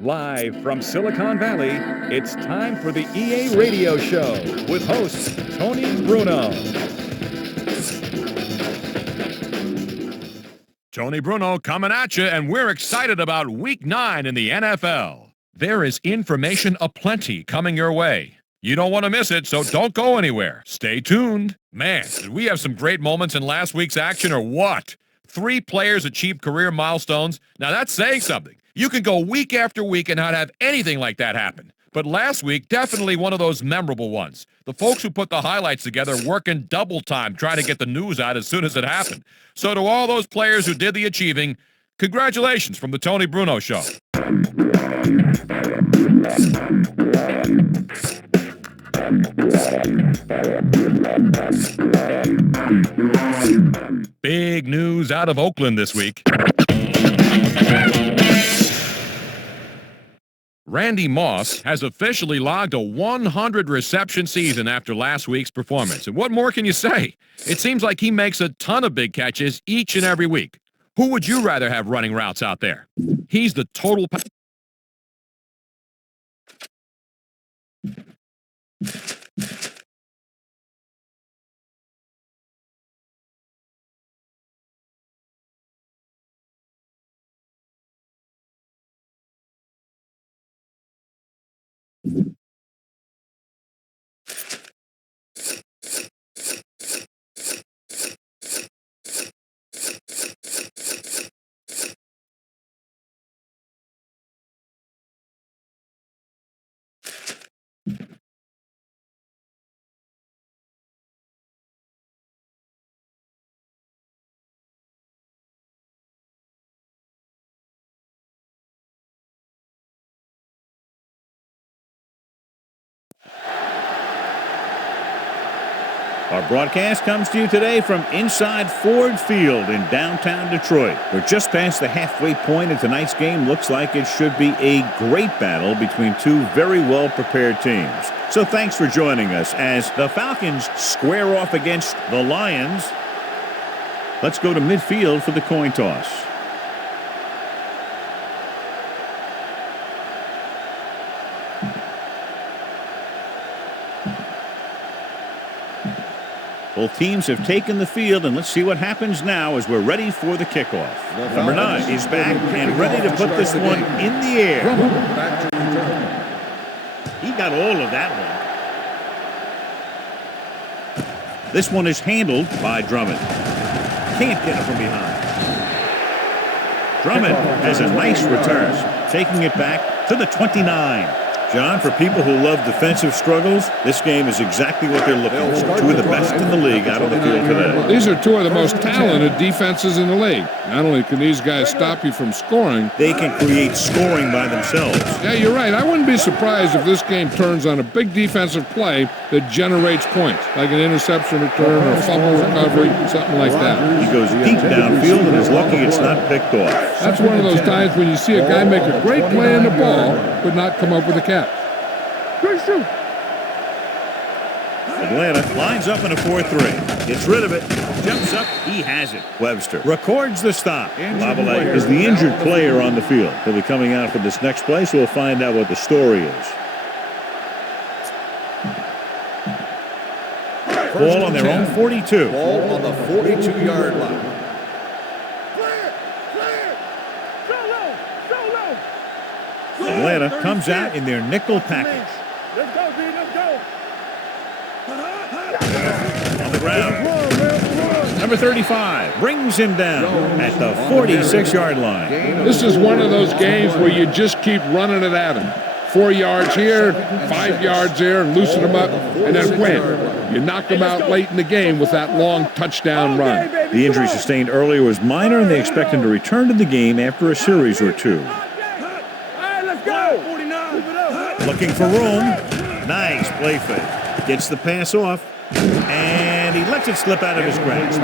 Live from Silicon Valley, it's time for the EA Radio Show with host Tony Bruno. Tony Bruno coming at you, and we're excited about Week 9 in the NFL. There is information aplenty coming your way. You don't want to miss it, so don't go anywhere. Stay tuned. Man, did we have some great moments in last week's action or what? 3 players achieved career milestones. Now that's saying something. You can go week after week and not have anything like that happen. But last week, definitely one of those memorable ones. The folks who put the highlights together working double time trying to get the news out as soon as it happened. So to all those players who did the achieving, congratulations from the Tony Bruno Show. Big news out of Oakland this week. Randy Moss has officially logged a 100-reception season after last week's performance. And what more can you say? It seems like he makes a ton of big catches each and every week. Who would you rather have running routes out there? He's the total... Our broadcast comes to you today from inside Ford Field in downtown Detroit. We're just past the halfway point, and tonight's game looks like it should be a great battle between two very well-prepared teams. So thanks for joining us as the Falcons square off against the Lions. Let's go to midfield for the coin toss. Both teams have taken the field, and let's see what happens now as we're ready for the kickoff. Number 9 is back and ready to put this one in the air. He got all of that one. This one is handled by Drummond. Can't get it from behind. Drummond has a nice return, taking it back to the 29. John, for people who love defensive struggles, this game is exactly what they're looking for. Two of the best in the league out on the field today. These are two of the most talented defenses in the league. Not only can these guys stop you from scoring, they can create scoring by themselves. Yeah, you're right. I wouldn't be surprised if this game turns on a big defensive play that generates points, like an interception return or fumble recovery, something like that. He goes deep downfield and is lucky it's not picked off. That's one of those times when you see a guy make a great play on the ball, but not come up with a catch. Atlanta lines up in a 4-3. Gets rid of it. Jumps up. He has it. Webster records the stop. Lavalette is the injured player on the field. He'll be coming out for this next play, so we'll find out what the story is. Ball on their own 42. Ball on the 42-yard line. Atlanta comes out in their nickel package. Let's go, D. Let's go. On the ground. Number 35 brings him down at the 46-yard line. This is one of those games where you just keep running it at him. 4 yards here, 5 yards there, and loosen them up, and then win. You knock them out late in the game with that long touchdown run. The injury sustained earlier was minor, and they expect him to return to the game after a series or two. Looking for room. Nice play fake. Gets the pass off, and he lets it slip out of his grasp.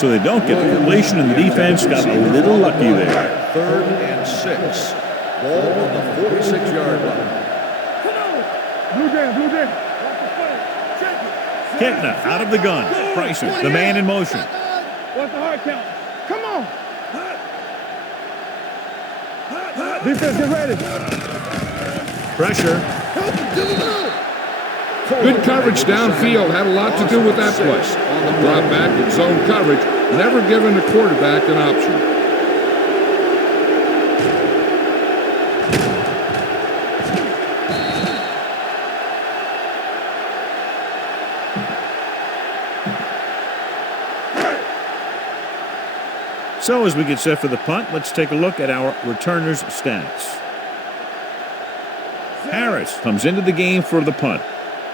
So they don't get the completion, and the defense got a little lucky there. 3rd and 6. Ball on the 46-yard line. Blue jam. Ketna out of the gun. Bryson, the man in motion. What's the hard count? Come on. Defense, get ready. Pressure. Good coverage downfield had a lot to do with that play. Drop back in zone coverage, never giving the quarterback an option. So as we get set for the punt, let's take a look at our returners' stats. Harris comes into the game for the punt.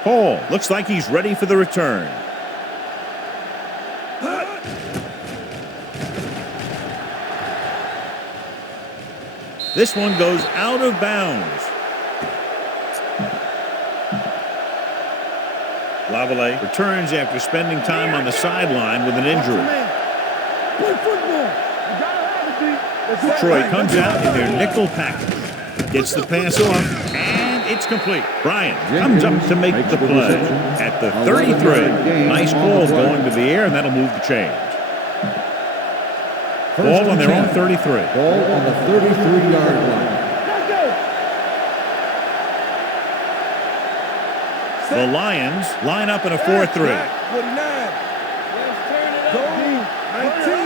Hall looks like he's ready for the return. This one goes out of bounds. Lavallee returns after spending time on the sideline with an injury. Detroit comes out in their nickel package. Gets the pass off, and it's complete. Bryant comes up to make the play at the 33. Nice ball going to the air, and that'll move the chains. Ball on their own 33. Ball on the 33-yard line. The Lions line up in a 4-3. 49. Go. 19.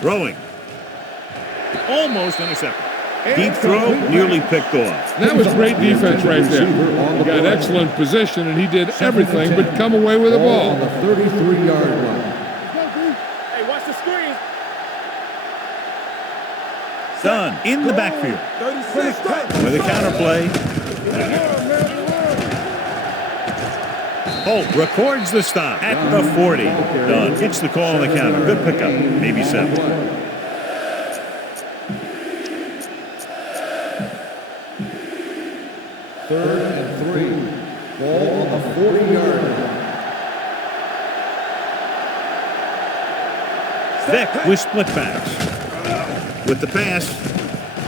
Throwing. Almost intercepted. Deep throw, nearly picked off. That was great defense right there. He got excellent position, and he did everything but come away with the ball. On the 33-yard line. Hey, watch the screen. Dunn in the backfield 36. with a counterplay. Holt records the stop at the 40. Dunn gets the call on the counter. Good pickup. Maybe 7. Third and 3. Ball on the 40-yard line. Vick with split backs. With the pass.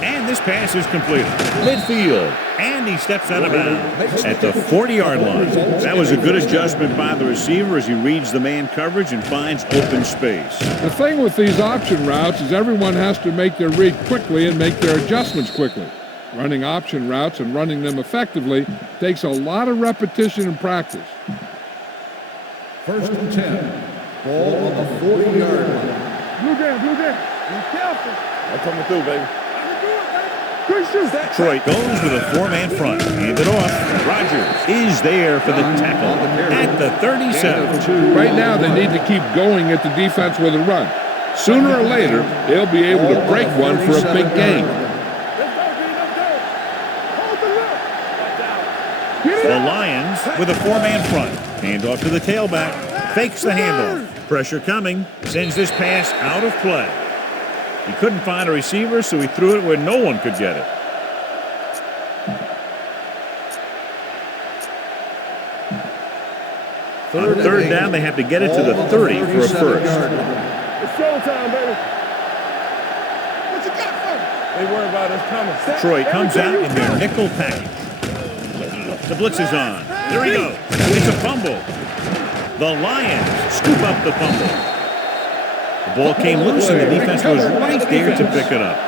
And this pass is completed. Midfield. And he steps out of bounds at the 40-yard line. That was a good adjustment by the receiver as he reads the man coverage and finds open space. The thing with these option routes is everyone has to make their read quickly and make their adjustments quickly. Running option routes and running them effectively takes a lot of repetition and practice. First and 10. Ball on the 40-yard line. Blue down. Be careful. I'm coming through, baby. Good shoot. Detroit goes with a 4-man front. Hand it off. Rogers is there for the tackle at the 37. Right now, they need to keep going at the defense with a run. Sooner or later, they'll be able to break one for a big game. The Lions with a 4-man front. Hand off to the tailback. Fakes the handoff. Pressure coming. Sends this pass out of play. He couldn't find a receiver, so he threw it where no one could get it. On third down, they have to get it to the 30 for a first. It's showtime, baby. What you got for me? They worry about us coming. Detroit comes out in their nickel package. The blitz is on. There he goes. It's a fumble. The Lions scoop up the fumble. The ball came loose, and the defense was right there to pick it up.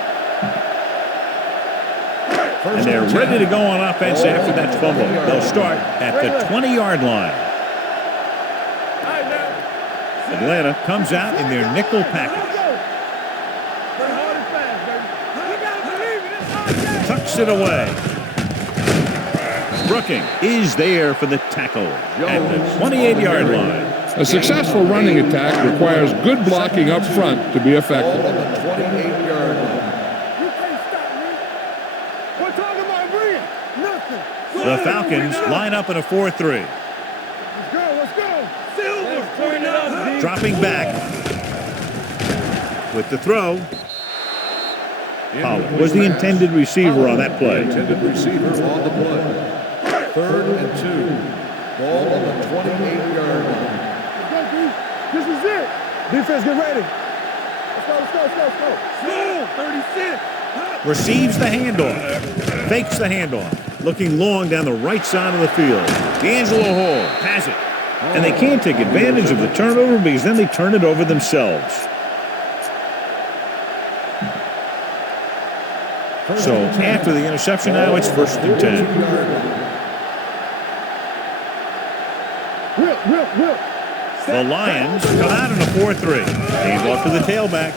And they're ready to go on offense after that fumble. They'll start at the 20-yard line. Atlanta comes out in their nickel package. Tucks it away. Brooking is there for the tackle at the 28-yard line. A successful running attack requires good blocking up front to be effective. Ball on the 28-yard line. You can't stop me. What talking about bringing? Nothing. The Falcons line up in a 4-3. Let's go. Silver. Turn it up, D. Dropping back with the throw. Pollard was the intended receiver on that play. Intended receiver on the play. Third and 2. Ball on the 28-yard line. This is it. Defense, get ready. Let's go. Slow. 36. Receives the handoff. Fakes the handoff. Looking long down the right side of the field. D'Angelo Hall has it. And they can't take advantage of the turnover because then they turn it over themselves. So after the interception now, it's 1st and 10. Will. The Lions come out in a 4-3. Hands off to the tailback.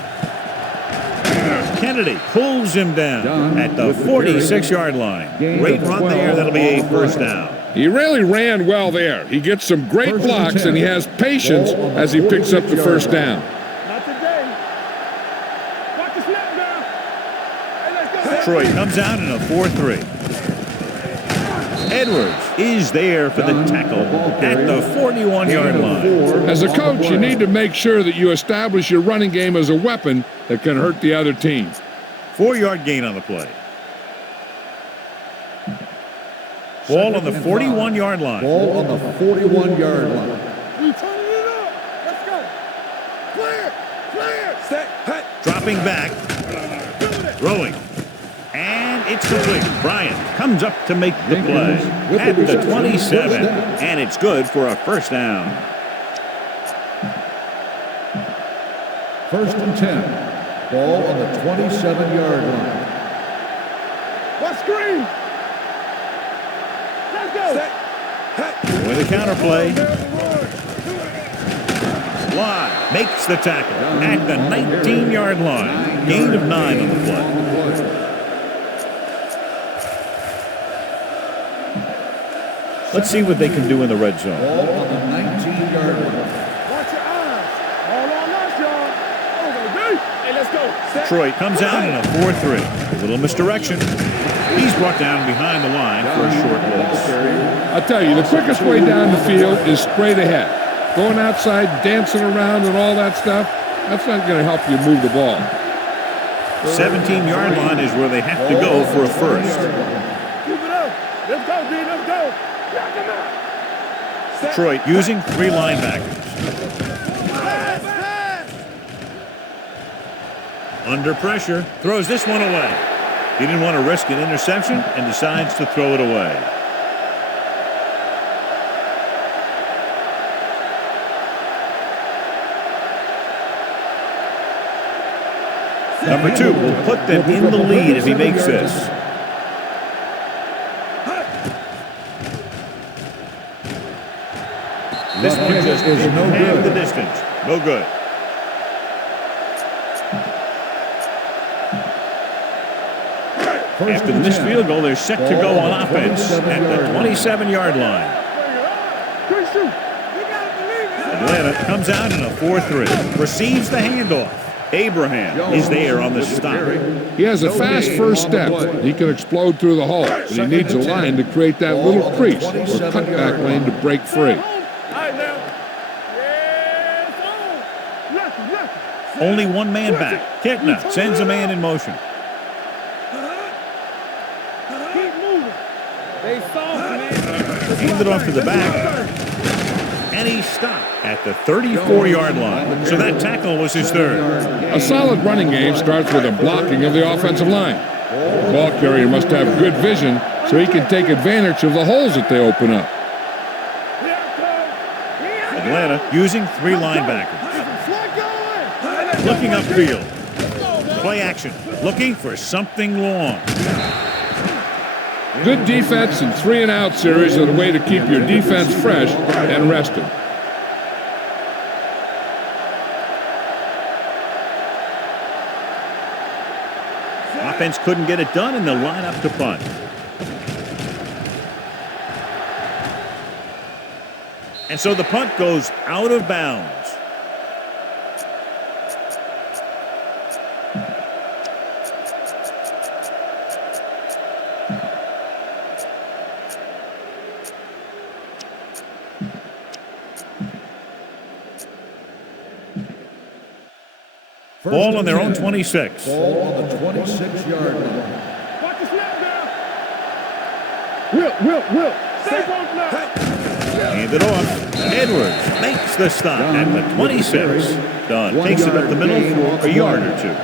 Kennedy pulls him down at the 46-yard line. Great run there. That'll be a 1st down. He really ran well there. He gets some great blocks, and he has patience as he picks up the 1st down. Not today. Watch the snap now. Hey, let's go. Detroit comes out in a 4-3. Edwards is there for the tackle at the 41-yard line. As a coach, you need to make sure that you establish your running game as a weapon that can hurt the other team. 4-yard gain on the play. Ball on the 41-yard line. Ball on the 41-yard line. We turning it up. Let's go. Clear. Set. Dropping back. Throwing. And it's complete. Bryant comes up to make the play at the 27. And it's good for a 1st down. 1st and 10. Ball on the 27-yard line. What screen? Let's go. With a counter play. Sly makes the tackle at the 19-yard line. Gain of 9 on the play. Let's see what they can do in the red zone. Ball on the 19-yard line. Watch your eyes. All on us, y'all. Over, D. Hey, let's go. Detroit comes out in a 4-3. A little misdirection. He's brought down behind the line for a short loss. I tell you, the quickest way down the field is straight ahead. Going outside, dancing around and all that stuff, that's not going to help you move the ball. 17-yard line is where they have to go for a 1st. Keep it up. Let's go, D. Let's go. Knock him out. Detroit using 3 linebackers. Under pressure, throws this one away. He didn't want to risk an interception and decides to throw it away. Number 2 will put them in the lead if he makes this. This one just is no good. The distance. No good. After this field goal, they're set to go on offense at the 27-yard line. Atlanta comes out in a 4-3. Receives the handoff. Abraham is there on the stop. He has a fast 1st step. He can explode through the hole, but he needs a line to create that little crease or cutback lane to break free. Only one man back. Kitna sends a man in motion. Keep moving. They soft, man. Hands it off to the back. And he stopped at the 34-yard line. So that tackle was his 3rd. A solid running game starts with a blocking of the offensive line. The ball carrier must have good vision so he can take advantage of the holes that they open up. Atlanta using 3 linebackers. Looking upfield. Play action. Looking for something long. Good defense and 3-and-out series are the way to keep your defense fresh and rested. Offense couldn't get it done, and they'll line up to punt. And so the punt goes out of bounds. Ball on their own 26. Ball on the 26-yard line. Watch the snap now. Will. Stay close now. Hand it off. Edwards makes the stop at the 26. Dunn takes it up the middle for a yard or 2.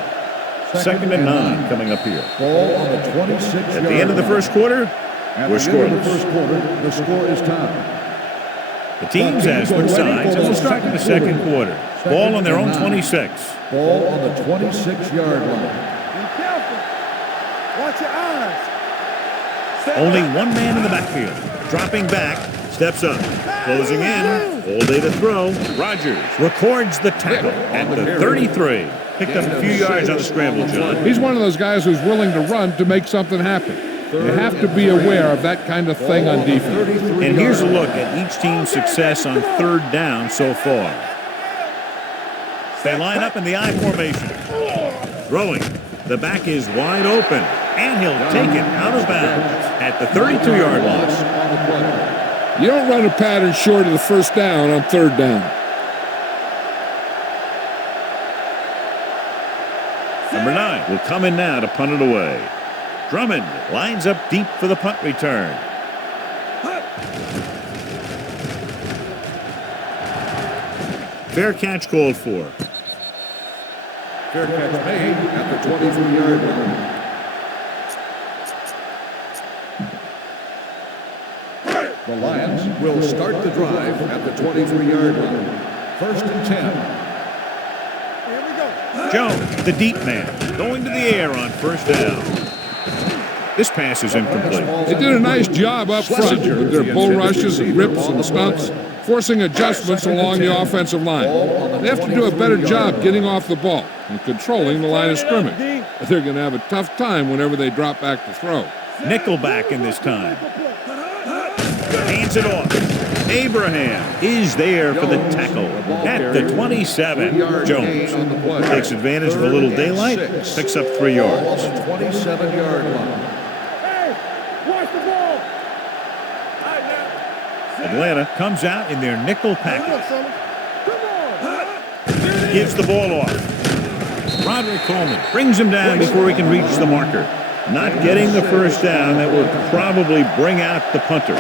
2nd and 9 coming up here. Ball on the 26-yard line. At the end of the first quarter, we're scoreless. The score is tied. The teams have switched sides and will start in the 2nd quarter. Ball on their own 26. Ball on the 26-yard line. Be careful. Watch your eyes. Only one man in the backfield. Dropping back, steps up. Closing in, all day to throw. Rodgers records the tackle at the 33. Picked up a few yards on the scramble, John. He's one of those guys who's willing to run to make something happen. You have to be aware of that kind of thing on defense. And here's a look at each team's success on third down so far. They line up in the I formation. Throwing. The back is wide open. And he'll take it out of bounds at the 32-yard line. You don't run a pattern short of the first down on third down. Number 9 will come in now to punt it away. Drummond lines up deep for the punt return. Fair catch called for. Fair catch made at the 23-yard line. The Lions will start the drive at the 23-yard line. 1st and 10. Jones, the deep man, going to the air on first down. This pass is incomplete. They did a nice job up front with their bull rushes and rips and stunts, forcing adjustments along the offensive line. They have to do a better job getting off the ball and controlling the line of scrimmage. They're going to have a tough time whenever they drop back to throw. Nickelback in this time. Hands it off. Abraham is there for the tackle at the 27. Jones takes advantage of a little daylight, picks up 3 yards. 27-yard line. Hey, watch the ball. Atlanta comes out in their nickel package. Come on. Gives the ball off. Roderick Coleman brings him down before he can reach the marker. Not getting the first down that will probably bring out the punter.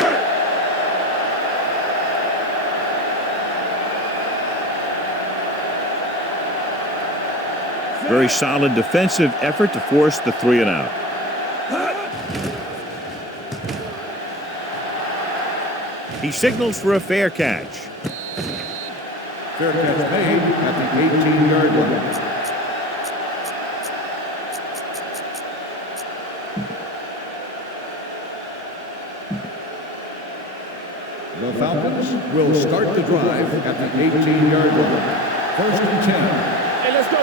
Very solid defensive effort to force the 3 and out. He signals for a fair catch. Fair catch made at the 18-yard line. The Falcons will start the drive at the 18-yard line. 1st and 10. Hey, let's go.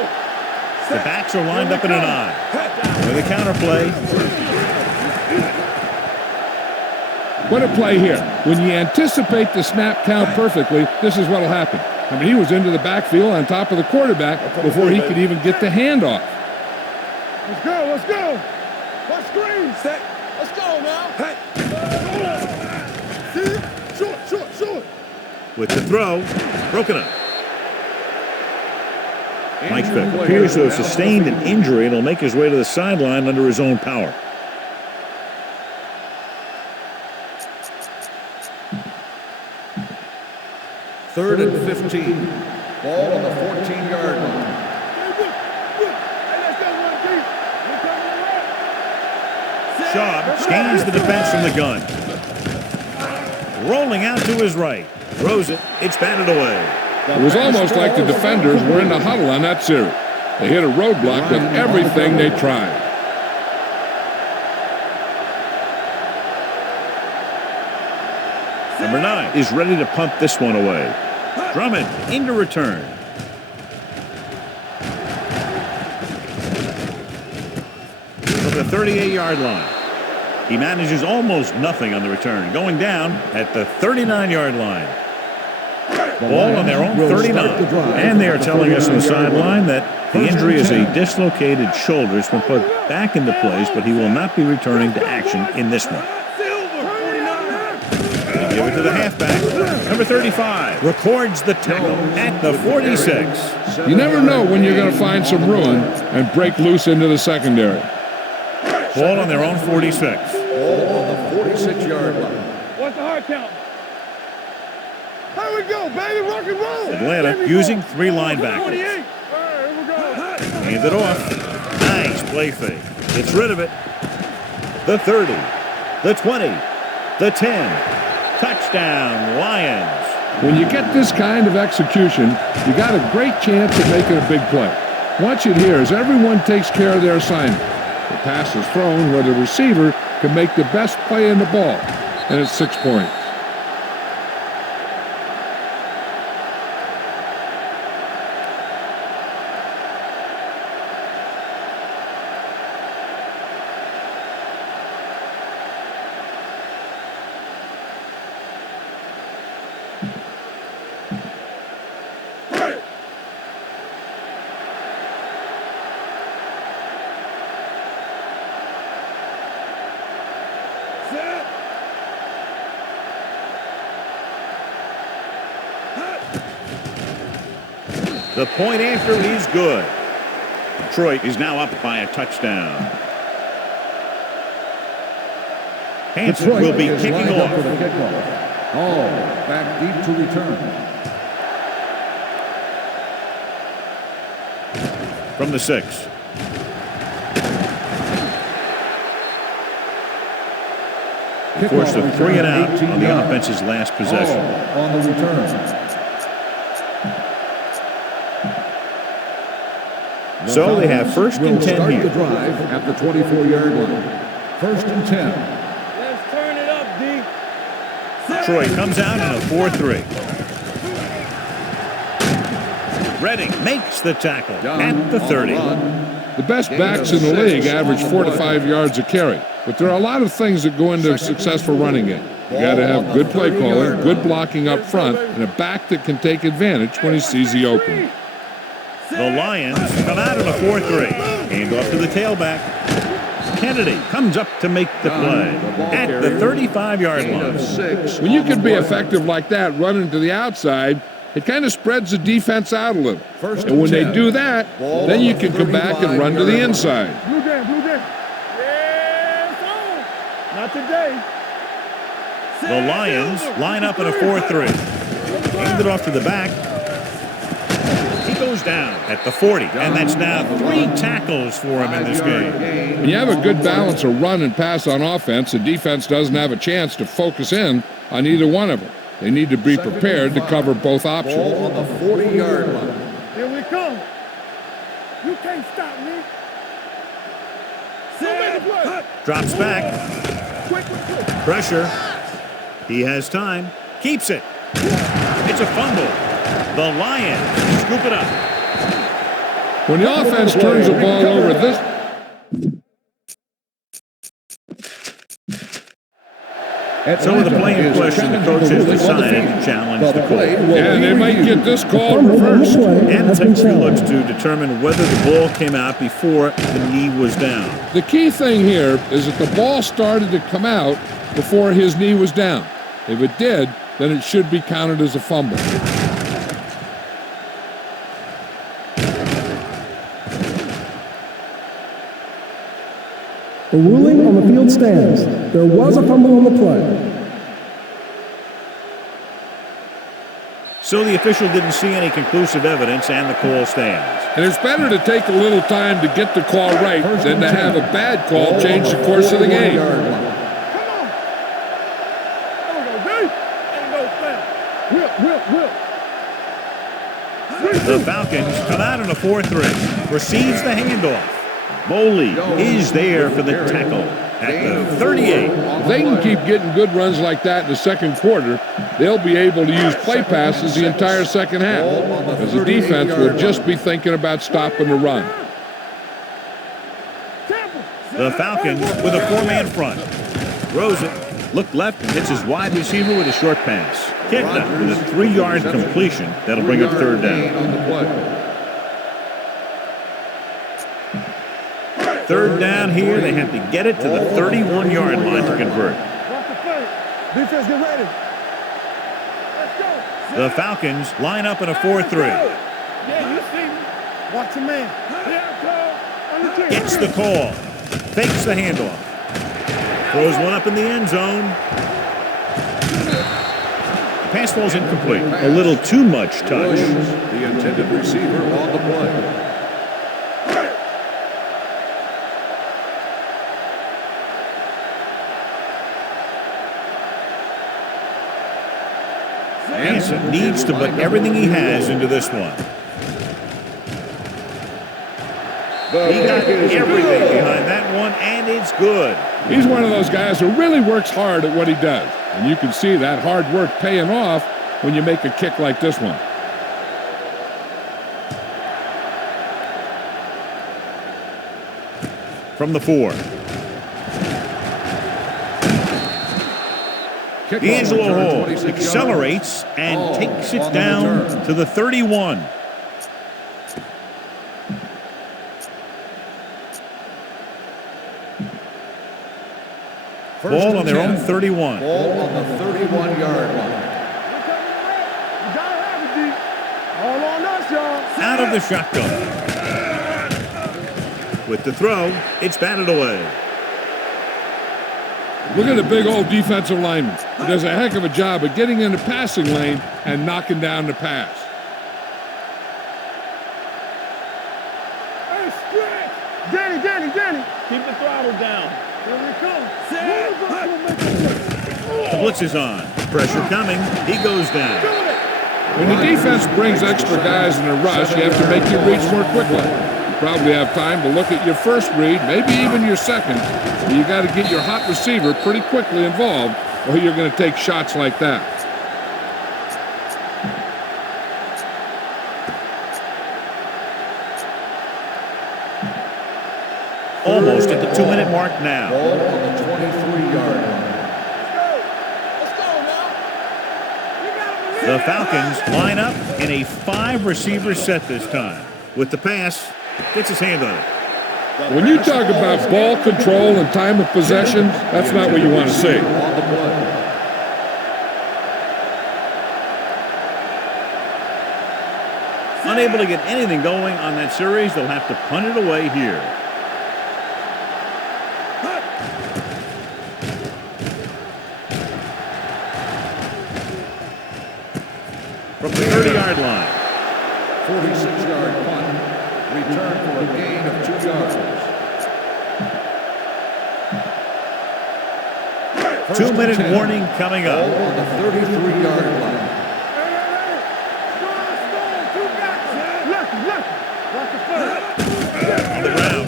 The backs are lined up in an I. With a counterplay. What a play here. When you anticipate the snap count perfectly, this is what will happen. I mean, he was into the backfield on top of the quarterback before he could even get the handoff. Let's go. Let's go. Let's screen. Set. Let's go now. See? Short. With the throw, broken up. Mike Vick appears to have sustained an injury and will make his way to the sideline under his own power. Third and 15. Ball on the 14-yard line. Schaub scans the defense from the gun. Rolling out to his right. Throws it. It's batted away. It was almost like the defenders were in the huddle on that series. They hit a roadblock with everything they tried. Number 9 is ready to punt this one away. Drummond into return. From the 38-yard line. He manages almost nothing on the return, going down at the 39-yard line. Ball on their own 39. And they are telling us on the sideline that the injury is a dislocated shoulder. It's been put back into place, but he will not be returning to action in this one. They give it to the halfback. Number 35 records the tackle at the 46. You never know when you're going to find some room and break loose into the secondary. Ball on their own 46. Ball on the 46-yard line. What's the hard count? Here we go, baby. Rock and roll. Atlanta using 3 linebackers. 28. All right, here we go. Hand it off. Nice play fake. Gets rid of it. The 30. The 20. The 10. Touchdown, Lions. When you get this kind of execution, you got a great chance of making a big play. Watch it here as everyone takes care of their assignment. The pass is thrown where the receiver can make the best play in the ball, and it's 6 points. The point after is good. Detroit is now up by a touchdown. Hansen will be kicking off. For the kickoff. Hall back deep to return. From the 6. Forced a 3 and out on the offense's last possession. Hall on the return. So they have first and 10 here. The drive at the 24-yard line. First and 10. Let's turn it up, D. Detroit comes out in a 4-3. Redding makes the tackle at the 30. The best backs in the league average 4 to 5 yards a carry, but there are a lot of things that go into a successful running game. You got to have good play calling, good blocking up front, and a back that can take advantage when he sees the opening. The Lions come out in a 4-3. Hand off to the tailback. Kennedy comes up to make the play at the 35-yard line. When you can be effective like that, running to the outside, it kind of spreads the defense out a little. And when they do that, then you can come back and run to the inside. Blue game, blue game. Yes, not today. The Lions line up in a 4-3. Hand it off to the back. He goes down at the 40, and that's now 3 tackles for him in this game. When you have a good balance of run and pass on offense, the defense doesn't have a chance to focus in on either one of them. They need to be prepared to cover both options. Ball on the 40-yard line. Here we come. You can't stop me. Drops back. Pressure. He has time. Keeps it. It's a fumble. The Lions scoop it up. When the offense turns the ball over this... So with the play in question, the coach has decided to challenge the call. Yeah, they might get this call reversed. And technically looks to determine whether the ball came out before the knee was down. The key thing here is that the ball started to come out before his knee was down. If it did, then it should be counted as a fumble. The ruling on the field stands. There was a fumble on the play. So the official didn't see any conclusive evidence, and the call stands. And it's better to take a little time to get the call right than to have a bad call change the course of the game. Come on. There we go, D. The Falcons come out in a 4-3. Receives the handoff. Boley is there for the tackle at the 38. If they can keep getting good runs like that in the second quarter, they'll be able to use play passes the entire second half, because the defense will just be thinking about stopping the run. The Falcons with a 4-man front. Throws it. Look left and hits his wide receiver with a short pass. Kidna with a 3-yard completion. That'll bring up third down. Third down here. They have to get it to the 31-yard line to convert. Defense, get ready. Let's go. The Falcons line up in a 4-3. Yeah, you see me. Watch your man. Gets the call. Fakes the handoff. Throws one up in the end zone. The pass falls incomplete. A little too much touch. The intended receiver on the play. Hansen needs to put everything he has into this one. He got everything behind that one, and it's good. He's one of those guys who really works hard at what he does. And you can see that hard work paying off when you make a kick like this one. From the 4. D'Angelo Hall accelerates and takes it down to the 31. Ball on their own 31. Ball on the 31-yard line. All on us, y'all. Out of the shotgun. With the throw, it's batted away. Look at the big old defensive lineman. He does a heck of a job of getting in the passing lane and knocking down the pass. Hey, stretch. Danny. Keep the throttle down. Here we come. The blitz is on. Pressure coming. He goes down. When the defense brings extra guys in a rush, you have to make your reads more quickly. You probably have time to look at your first read, maybe even your second. But you got to get your hot receiver pretty quickly involved, or you're going to take shots like that. Almost at the 2-minute mark now. Ball on the 23-yard line. The Falcons line up in a 5-receiver set this time. With the pass, gets his hand on it. When you talk about ball control and time of possession, that's not what you want to see. On the play. Unable to get anything going on that series, they'll have to punt it away here. From the 30-yard line. 46-yard punt. Return for a gain of 2 yards. 2-minute warning coming up. Ball on the 33-yard line. On the ground.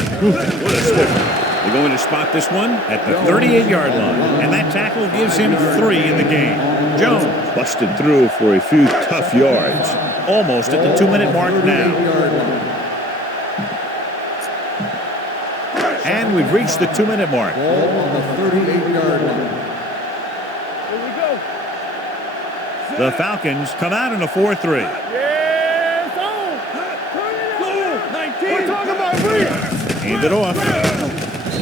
What a switch. They're going to spot this one at the 38-yard line. And that tackle gives him 3 in the game. Jones busted through for a few tough yards. Almost at the 2-minute mark now. And we've reached the 2-minute mark. Ball on the 38-yard line. Here we go. The Falcons come out in a 4-3. Yeah, it's on. Turn it up. 19. We're talking about reach. Hand it off.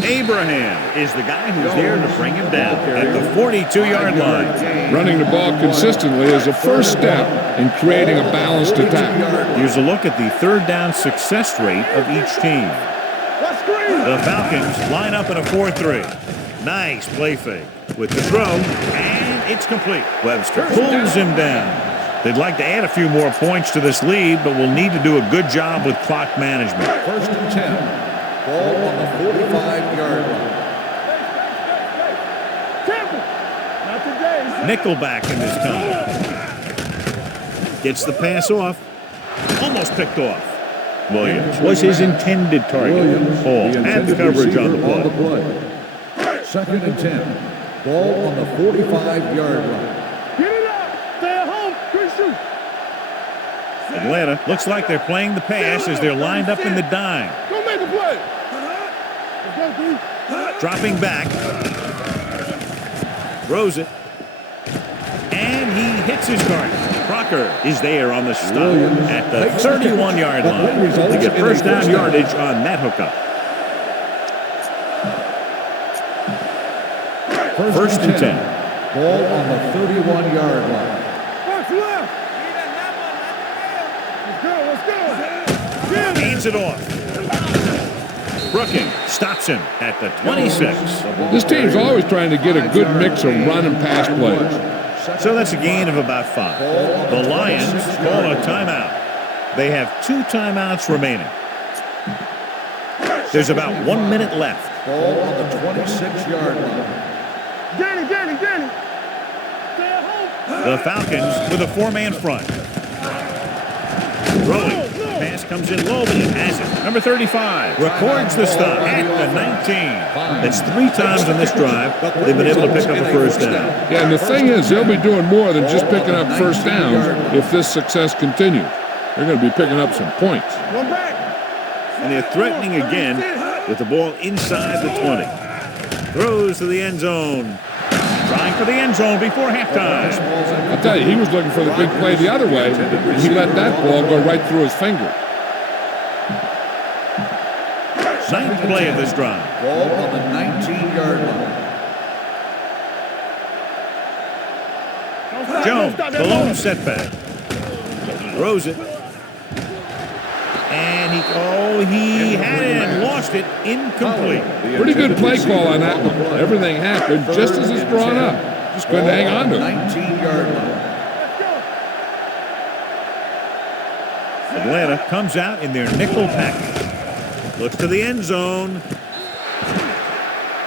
Abraham is the guy who's there to bring him down at the 42-yard line. Running the ball consistently is a first step in creating a balanced attack. Here's a look at the third down success rate of each team. The Falcons line up in a 4-3. Nice play fake with the throw, and it's complete. Webster pulls him down. They'd like to add a few more points to this lead, but will need to do a good job with clock management. 1st and 10. Ball on the 45-yard line. Nickelback in this time. Gets the pass off. Almost picked off. Williams was his intended target. Hall had the coverage on the play. 2nd and 10. Ball on the 45-yard line. Get it up. Stay at home. Good shoot. Atlanta looks like they're playing the pass as they're lined up in the dime. Go make a play. Let's go, D. Dropping back. Throws it. And he hits his target. Crocker is there on the stop at the 31-yard line to get first down yardage on that hookup. 1st and 10. Ball on the 31-yard line. Box left. Let's go. Hands it off. Brooking stops him at the 26. This team's always trying to get a good mix of run and pass plays. So that's a gain of about 5. The Lions call a timeout. They have 2 timeouts remaining. There's about 1 minute left. Ball on the 26-yard line. Danny. Stay at home. The Falcons with a 4-man front. Throwing. pass comes in low, but he has it. Number 35 records the stop at the 19. That's 3 times on this drive they've been able to pick up a first down. Yeah, and the thing is, they'll be doing more than just picking up first downs if this success continues. They're going to be picking up some points. And they're threatening again with the ball inside the 20. Throws to the end zone. Trying for the end zone before halftime. I'll tell you, he was looking for the big play the other way, and he let that ball go right through his finger. 9th play of this drive. Ball on the 19-yard line. Jones, the lone setback. Throws it. And he had it and lost it. Incomplete. Pretty good play call on that one. Everything happened just as it's drawn up. Just couldn't hang on to it. 19-yard line. Atlanta comes out in their nickel package. Looks to the end zone.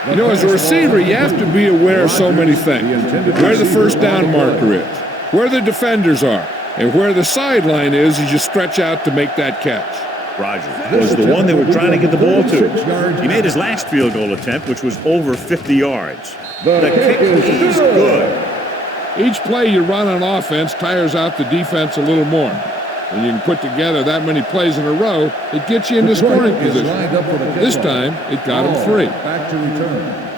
You know, as a receiver, you have to be aware of so many things. Where the first down marker is, where the defenders are, and where the sideline is as you stretch out to make that catch. Rogers was the one they were trying to get the ball to. He made his last field goal attempt, which was over 50 yards. The kick is good. Each play you run on offense tires out the defense a little more. When you can put together that many plays in a row, it gets you into scoring position. This time, it got him 3. Back to return.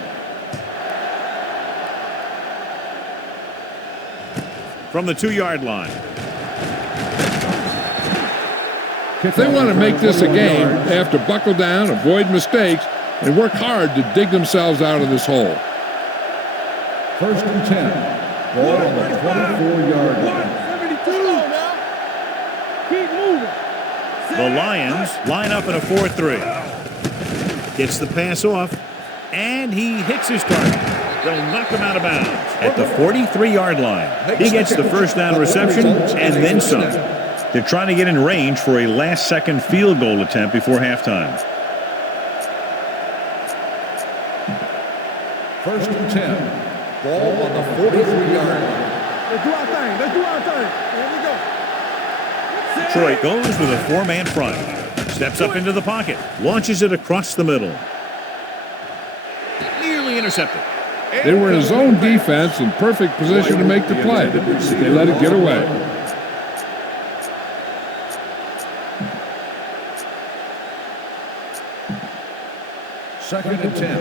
From the 2-yard line. If they want to make this a game, they have to buckle down, avoid mistakes, and work hard to dig themselves out of this hole. 1st and 10. Ball on the 24-yard line. The Lions line up in a 4-3. Gets the pass off, and he hits his target. They'll knock him out of bounds at the 43-yard line. He gets the first down reception and then some. They're trying to get in range for a last-second field goal attempt before halftime. 1st and 10. Ball on the 43-yard line. Let's do our thing. Let's do our thing. Here we go. Detroit goes with a 4-man front. Steps up into the pocket. Launches it across the middle. Nearly intercepted. They were in a zone defense in perfect position to make the play. They let it get away. Second and 10.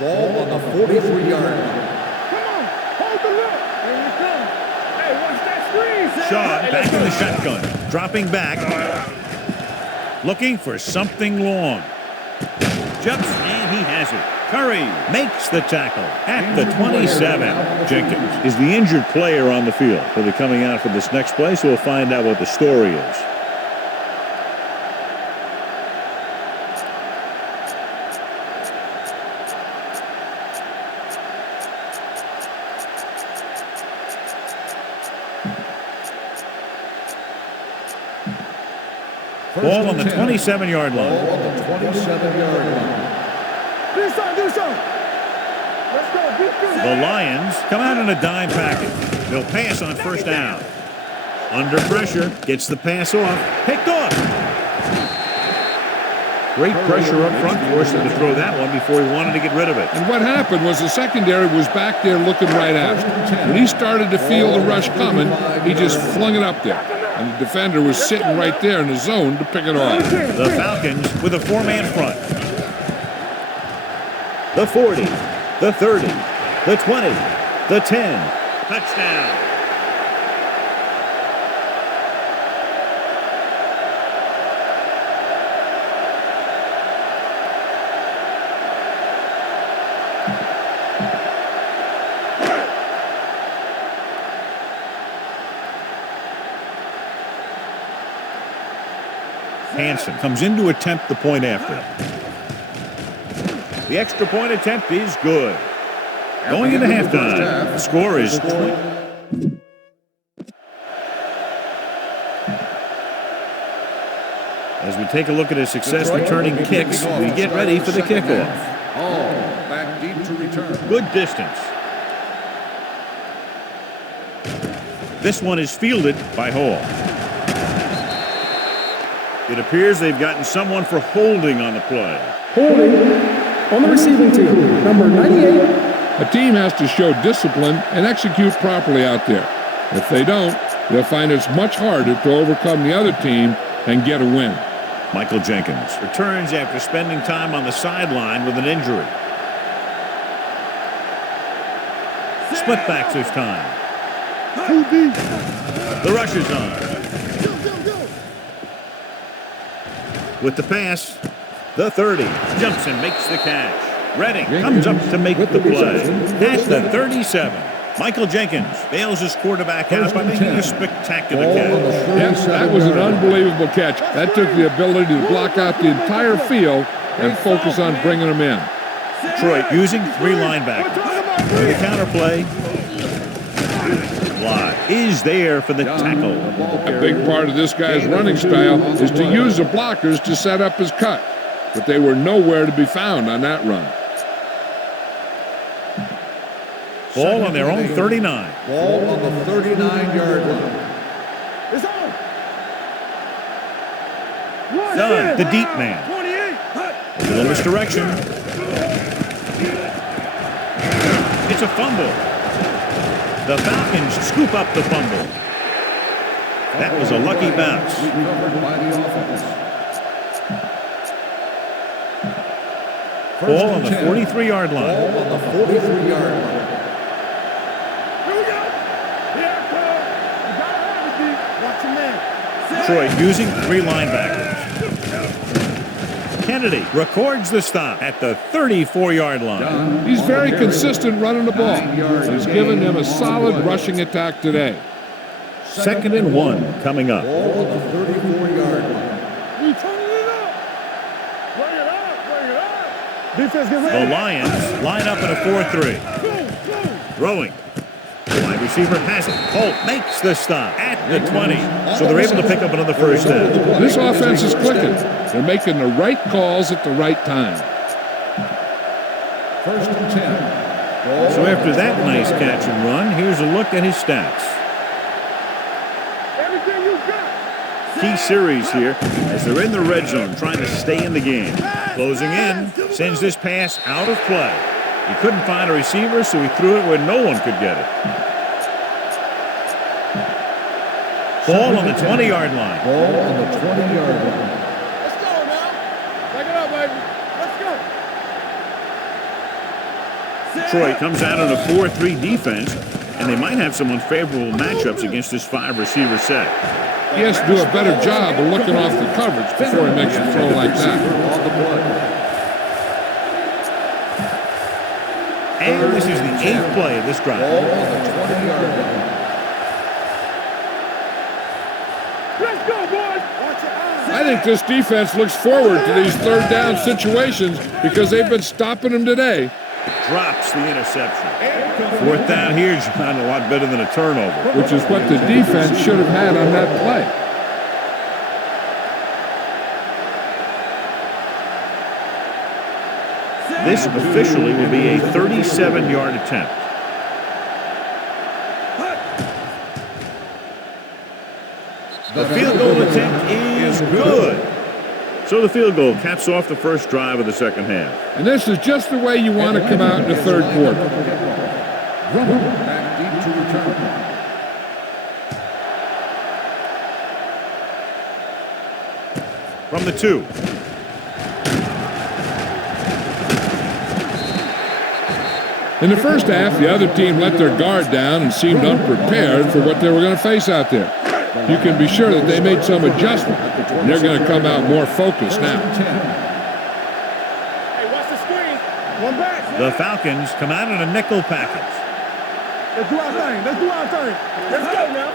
Ball on the 43-yard line. Come on. Hold the look. Here we come. Hey, watch that screen. Shaw back in the shotgun. Dropping back. Looking for something long. Jumps, and he has it. Curry makes the tackle at the 27. Jenkins is the injured player on the field. He'll be coming out for this next play, so we'll find out what the story is. Ball on the 27-yard line. Ball on the 27-yard line. Do something. Let's go. The Lions come out in a dime package. They'll pass on first down. Under pressure, gets the pass off. Picked off. Great pressure up front, forced him to throw that one before he wanted to get rid of it. And what happened was the secondary was back there looking right at him. When he started to feel the rush coming, he just flung it up there. And the defender was sitting right there in the zone to pick it off. The Falcons with a 4-man front. The 40, the 30, the 20, the 10. Touchdown. Hansen comes in to attempt the point after. The extra point attempt is good. Going into halftime, the score is 20. As we take a look at his success returning kicks, we get ready for the kickoff. Hall back deep to return. Good distance. This one is fielded by Hall. It appears they've gotten someone for holding on the play. Holding on the receiving team, number 98. A team has to show discipline and execute properly out there. If they don't, they'll find it's much harder to overcome the other team and get a win. Michael Jenkins returns after spending time on the sideline with an injury. Split backs this time. The rush is on. With the pass, the 30. Jumps and makes the catch. Redding comes up to make the play. At the 37. Michael Jenkins bails his quarterback out by making a spectacular catch. Yes, that was an unbelievable catch. That took the ability to block out the entire field and focus on bringing them in. Detroit using 3 linebackers. For the counter play. Block is there for the tackle. A big part of this guy's running style is to use the blockers to set up his cut, but they were nowhere to be found on that run. Ball on their own 39. Ball on the 39-yard line. It's on. Done. The deep man. 28. A little misdirection. It's a fumble. The Falcons scoop up the fumble. That was a lucky bounce. Recovered by the offense. Ball on the 43-yard line. Ball on the 43-yard line. Here we go. Here it comes. You gotta have it, D. Watch your man. Detroit using 3 linebackers. Kennedy records the stop at the 34-yard line. He's very consistent running the ball. He's given them a solid rushing attack today. 2nd and 1 coming up. Ball on the 34-yard line. You turning it up. Bring it up. Bring it up. Defense get The ready. Lions line up in a 4-3. Throwing. The wide receiver has it. Holt makes the stop at the 20. So they're able to pick up another first down. This offense is clicking. They're making the right calls at the right time. 1st and 10. So after that nice catch and run, here's a look at his stats. Everything you got. Key series here as they're in the red zone trying to stay in the game. Closing in, sends this pass out of play. He couldn't find a receiver, so he threw it where no one could get it. Ball on the 20-yard line. Ball on the 20-yard line. Let's go now. Take it up, baby. Let's go. Detroit comes out in a 4-3 defense, and they might have some unfavorable matchups against this 5-receiver set. He has to do a better job of looking off the coverage before he makes a throw like that. On the play. And this is the 8th play of this drive. Ball on the 20-yard line. Let's go, boys. Watch your eyes. I think this defense looks forward to these 3rd down situations because they've been stopping them today. Drops the interception. 4th down here, John, a lot better than a turnover. Which is what the defense should have had on that play. This officially will be a 37-yard attempt. The field goal attempt is good. So the field goal caps off the first drive of the second half. And this is just the way you want to come out in the 3rd quarter. Runner back deep to return. From the 2. In the first half, the other team let their guard down and seemed unprepared for what they were going to face out there. You can be sure that they made some adjustment, and they're going to come out more focused now. Hey, watch the screen. One back. The Falcons come out in a nickel package. Let's do our thing. Let's do our thing. Let's go now.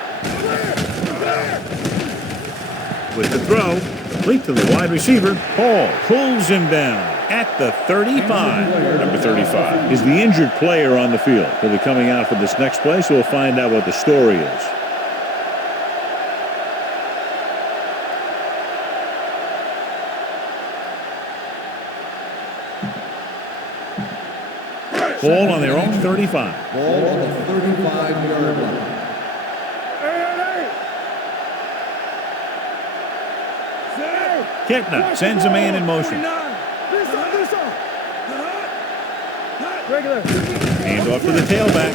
With the throw, complete to the wide receiver. Hall pulls him down at the 35. Number 35 is the injured player on the field. He'll be coming out for this next play, so we'll find out what the story is. Ball on their own 35. Ball on the 35-yard line. Hey. Kitna sends a man in motion. Hand off to the tailback.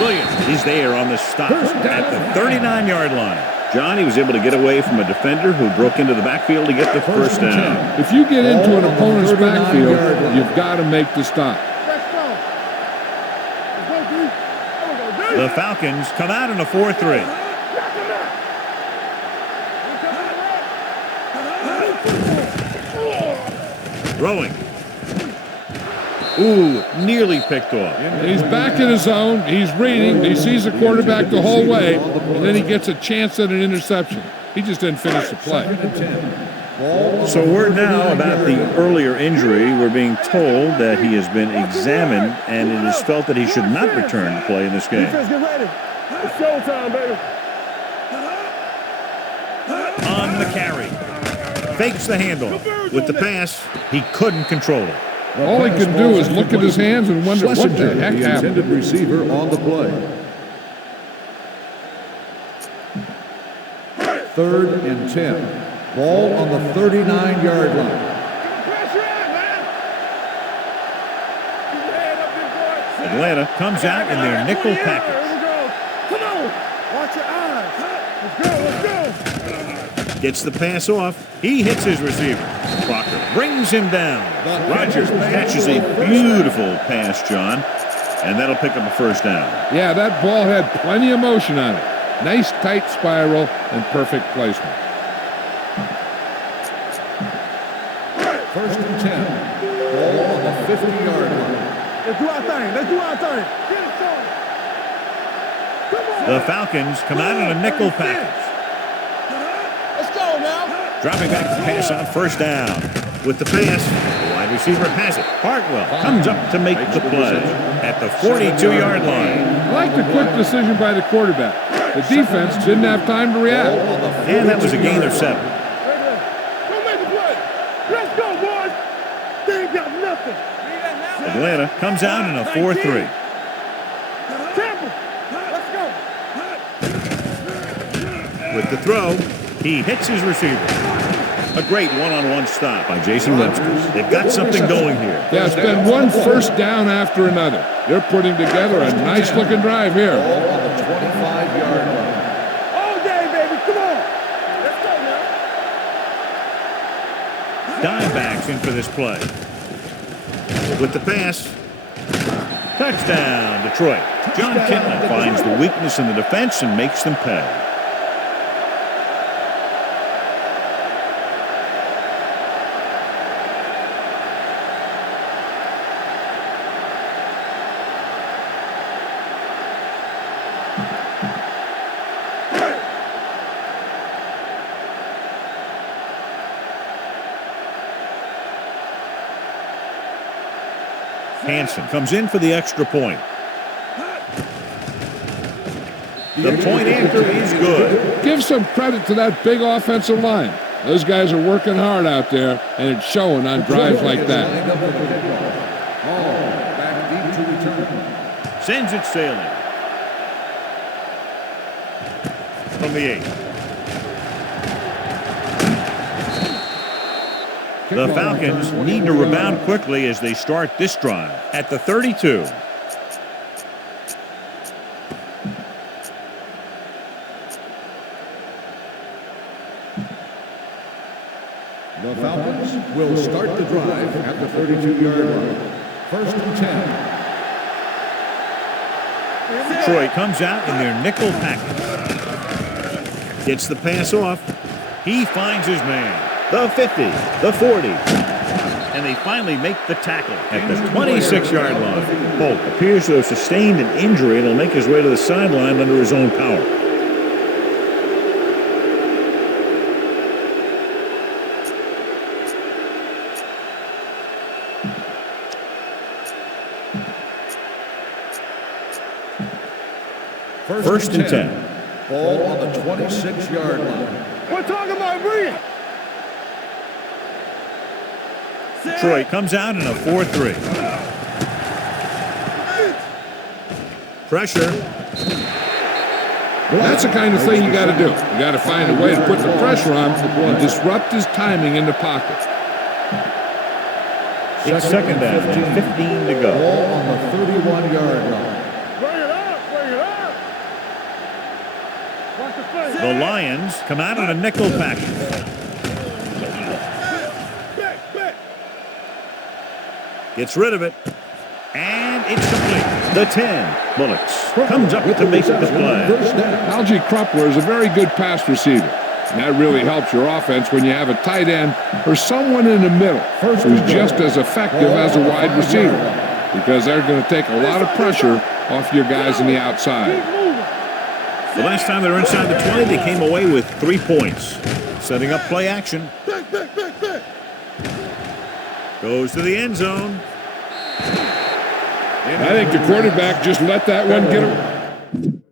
Williams is there on the stop at the 39-yard line. John, he was able to get away from a defender who broke into the backfield to get the first down. If you get into an opponent's backfield, you've got to make the stop. The Falcons come out in a 4-3. Throwing. Ooh, nearly picked off. He's back in his zone. He's reading. He sees the quarterback the whole way, and then he gets a chance at an interception. He just didn't finish the play. So word now about the earlier injury. We're being told that he has been examined, and it is felt that he should not return to play in this game. Defense, get ready. It's showtime, baby. On the carry. Fakes the handoff. With the pass, he couldn't control it. All he can do is look at his hands and wonder what the heck the happened. intended receiver on the play. 3rd and 10. Ball on the 39-yard line. Atlanta comes out in their nickel package. Come on. Watch your eyes. Let's go. Gets the pass off. He hits his receiver. Crocker brings him down. Rodgers catches a beautiful pass, John, and that'll pick up a first down. Yeah, that ball had plenty of motion on it. Nice tight spiral and perfect placement. 1st and 10. Ball on the 50-yard line. Let's do our thing. Get it started. Come on. The Falcons come out in a nickel package. Let's go now. Dropping back to pass on first down. With the pass, the wide receiver has it. Hartwell comes up to make the play at the 42-yard line. I like the quick decision by the quarterback. The defense didn't have time to react. And that was a gain of 7. Go make the play. Let's go, boys. They ain't got nothing. Atlanta comes out in a 4-3. Temple. Let's go. With the throw, he hits his receiver. A great one-on-one stop by Jason Webster. They've got something going here. Yeah, it's been one first down after another. They're putting together a nice-looking drive here. Ball on the 25-yard line. All day, baby. Come on. Let's go now. Dimebacks in for this play. With the pass. Touchdown, Detroit. John Kitna finds the weakness in the defense and makes them pay. Hansen comes in for the extra point. The point after is good. Give some credit to that big offensive line. Those guys are working hard out there, and it's showing on drives like that. Back deep to return. Sends it sailing. From the 8. The Falcons need to rebound quickly as they start this drive at the 32. The Falcons will start the drive at the 32-yard line. 1st and 10. Detroit comes out in their nickel package. Gets the pass off. He finds his man. The 50, the 40, and they finally make the tackle at the 26-yard line. Holt appears to have sustained an injury and will make his way to the sideline under his own power. First and 10. Ball on the 26-yard line. We're talking about bringing. Detroit comes out in a 4-3. Pressure. That's the kind of thing you got to do. You got to find a way to put the pressure on and disrupt his timing in the pocket. It's second down and 15 to go. Ball on the 31-yard line. Bring it up, bring it up. Watch the face. The Lions come out in a nickel package. Back. Gets rid of it. And it's complete. The 10. Bullets comes up to make the play. Algie Crumpler is a very good pass receiver. And that really helps your offense when you have a tight end or someone in the middle who's just as effective as a wide receiver, because they're going to take a lot of pressure off your guys on the outside. The last time they were inside the 20, they came away with 3 points. Setting up play action. Back. Goes to the end zone. I think the quarterback just let that one get him.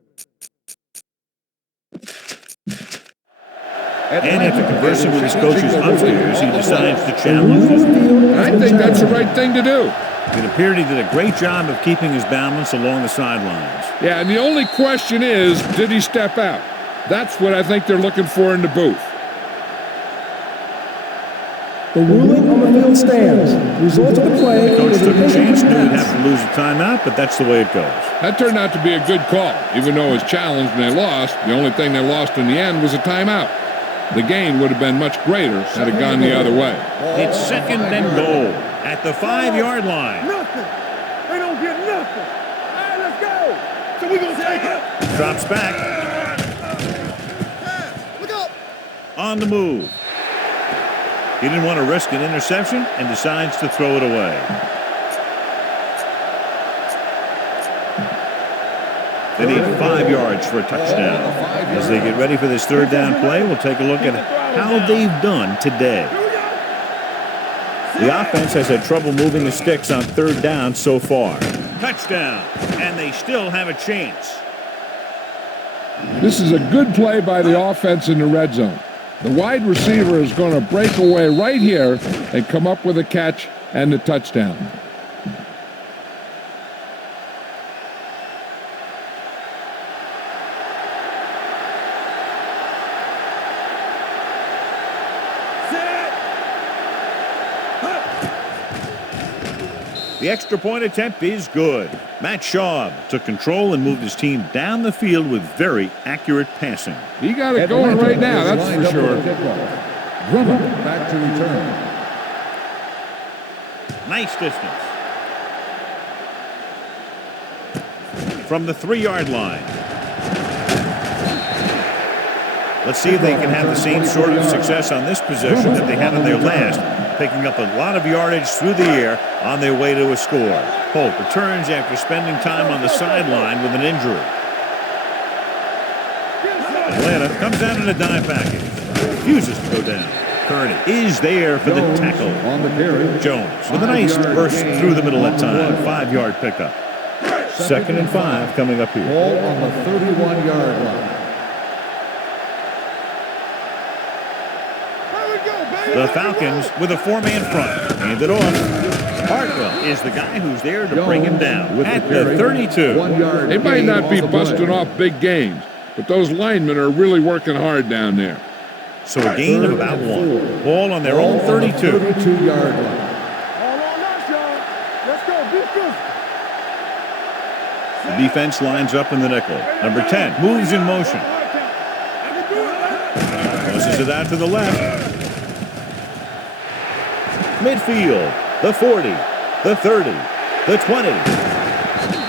And after conversing with his coaches upstairs, he decides to challenge his team. I think that's the right thing to do. It appeared he did a great job of keeping his balance along the sidelines. Yeah, and the only question is, did he step out? That's what I think they're looking for in the booth. The ruling on the field stands. Result of the play. The coach was took a chance, knew he'd pass. have to lose a timeout, but that's the way it goes. That turned out to be a good call. Even though it was challenged and they lost, the only thing they lost in the end was a timeout. The gain would have been much greater had it gone the other way. It's second and goal at the 5-yard line. Nothing. They don't get nothing. All right, let's go. So we gonna take it. Drops back. Look up. On the move. He didn't want to risk an interception and decides to throw it away. They need 5 yards for a touchdown. As they get ready for this third down play, we'll take a look at how they've done today. The offense has had trouble moving the sticks on third down so far. Touchdown, and they still have a chance. This is a good play by the offense in the red zone. The wide receiver is going to break away right here and come up with a catch and the touchdown. The extra point attempt is good. Matt Schaub took control and moved his team down the field with very accurate passing. He got it going right now, that's for sure. Drummer back to return. Nice distance. From the 3-yard line. Let's see if they can have the same sort of success on this possession that they had on their last, picking up a lot of yardage through the air on their way to a score. Holt returns after spending time on the sideline with an injury. Atlanta comes out in a dime package. Refuses to go down. Kearney is there for the tackle. On the carry. Jones with a nice burst through the middle that time. 5-yard pickup. Second and 5 coming up here. Ball on the 31-yard line. The Falcons with a 4-man front. Hand it off. Hartwell is the guy who's there to bring him down at the 32. 1 yard. They might not be busting off big gains, but those linemen are really working hard down there. So a gain of about 1. Ball on their own 32. 32-yard line. All on us, y'all. Let's go. Be good. The defense lines up in the nickel. Number 10 moves in motion. Tosses it out to the left. Midfield, the 40, the 30, the 20.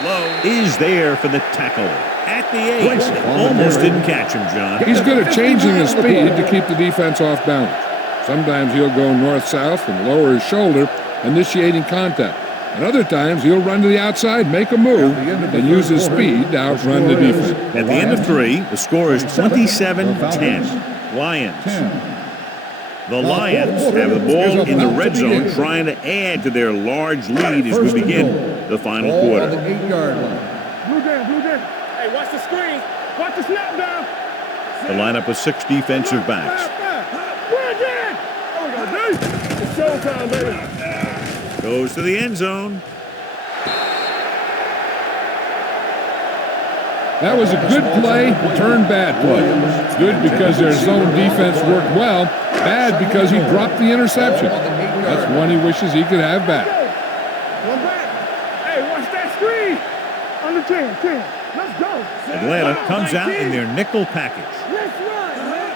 Low is there for the tackle. At the 8. Almost didn't catch him, John. He's good at changing his speed to keep the defense off balance. Sometimes he'll go north-south and lower his shoulder, initiating contact. And other times he'll run to the outside, make a move, and use his speed to outrun the defense. At the end of 3, the score is 27-10. Lions. The Lions have the ball in the red zone, trying to add to their large lead as we begin the final quarter. The 8-yard line. Blue down. Hey, watch the screen. Watch the snap down. The lineup of 6 defensive backs. We're again. Oh, we got D. It's showtime, baby. Goes to the end zone. That was a good play, turned bad play. Good because their zone defense worked well. Bad because he dropped the interception. That's one he wishes he could have back. One back. Hey, watch that screen. Under 10. Let's go. Atlanta comes out in their nickel package. Let's run, man.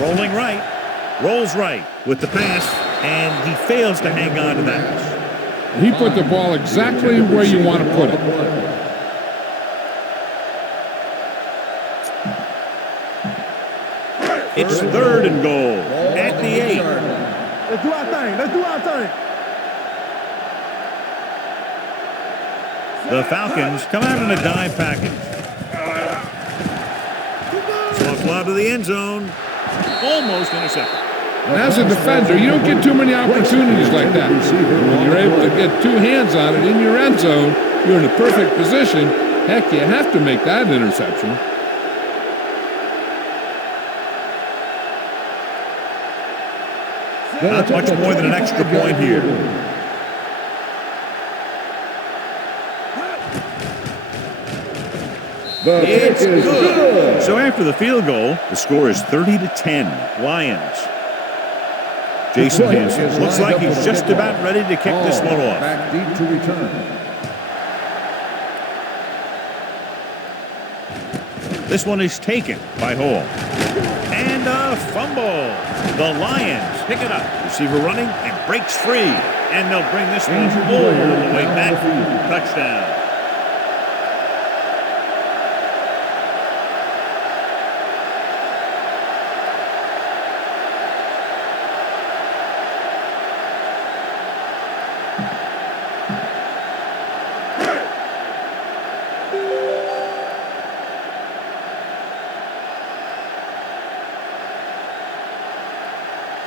Rolling right. Rolls right with the pass, and he fails to hang on to that. He put the ball exactly where you want to put it. It's 3rd and goal at the 8. Let's do our thing. The Falcons come out in a dime package. Soft lob to the end zone. Almost intercepted. And as a defender, you don't get too many opportunities like that. When you're able to get two hands on it in your end zone, you're in a perfect position. Heck, you have to make that interception. Not much more than an extra point here. It's good. So after the field goal, the score is 30-10. Lions. Jason Hansen looks like he's just about ready to kick this one off. Back deep to return. This one is taken by Hall. And a fumble. The Lions pick it up. Receiver running and breaks free. And they'll bring this one all the way back. Touchdown.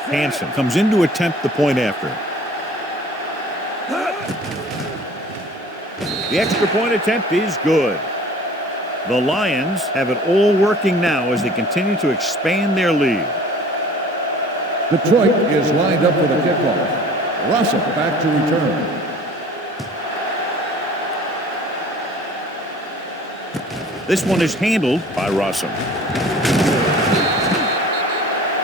Hansen comes in to attempt the point after. The extra point attempt is good. The Lions have it all working now as they continue to expand their lead. Detroit is lined up for the kickoff. Russell back to return. This one is handled by Russell.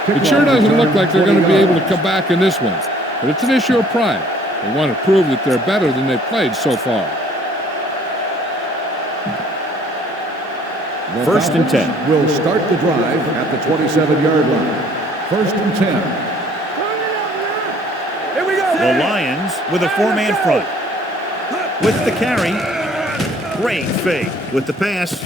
It sure doesn't look like they're going to be able to come back in this one, but it's an issue of pride. They want to prove that they're better than they've played so far. First and 10. Will start the drive at the 27-yard line. 1st and 10. Here we go. The Lions with a 4-man front. With the carry. Great fake with the pass.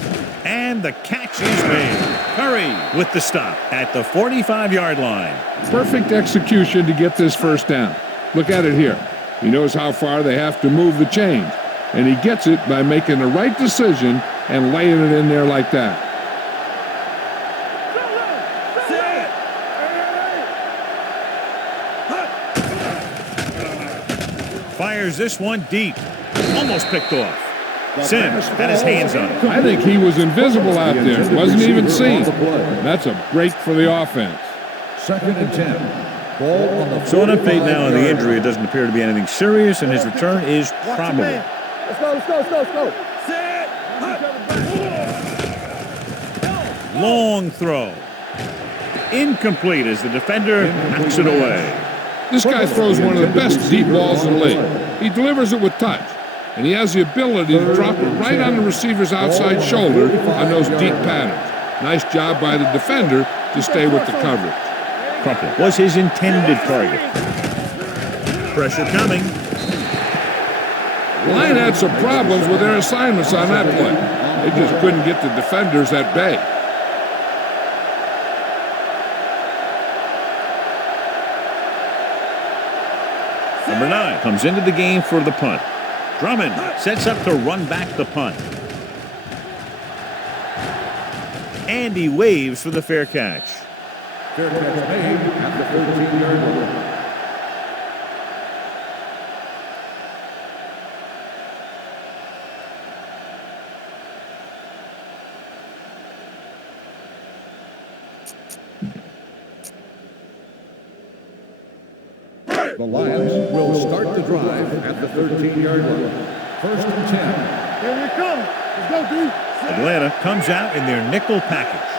And the catch is made. Curry with the stop at the 45-yard line. Perfect execution to get this first down. Look at it here. He knows how far they have to move the chains, and he gets it by making the right decision and laying it in there like that. Fires this one deep. Almost picked off. Sims had his hands on it. I think he was invisible out there. Wasn't even seen. That's a break for the offense. 2nd and 10. Ball on the So an update now on the injury. It doesn't appear to be anything serious, and his return is probable. Let's go. Long throw. Incomplete as the defender knocks it away. This guy throws one of the best deep balls in the league. He delivers it with touch, and he has the ability to drop it right on the receiver's outside shoulder on those deep patterns. Nice job by the defender to stay with the coverage. Crumpler was his intended target. Pressure coming. The line had some problems with their assignments on that play. They just couldn't get the defenders at bay. Number 9 comes into the game for the punt. Drummond sets up to run back the punt. And he waves for the fair catch. Fair catch made at the 13-yard line. The Lions will start the drive at the 13-yard line. First and 10. Here we come. Let's go, D. Atlanta comes out in their nickel package.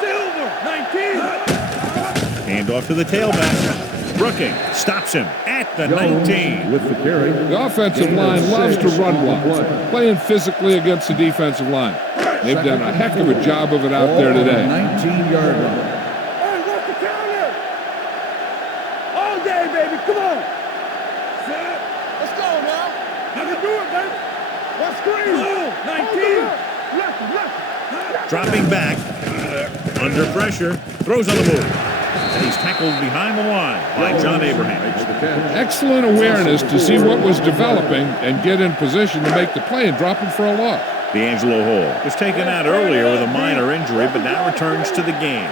Silver, 19. Hand off to the tailback. Brooking stops him at the 19. With the carry. The offensive line loves to run block, playing physically against the defensive line. They've done a heck of a job of it out there today. 19-yard line. Hey, what's the counter? All day, baby. Come on. Set. Let's go now. You can do it, baby. Let's scream. 19. Left. Dropping back. Under pressure. Throws on the move. And he's tackled behind the line by John Abraham. Excellent awareness to see what was developing and get in position to make the play and drop him for a loss. D'Angelo Hall was taken out earlier with a minor injury, but now returns to the game.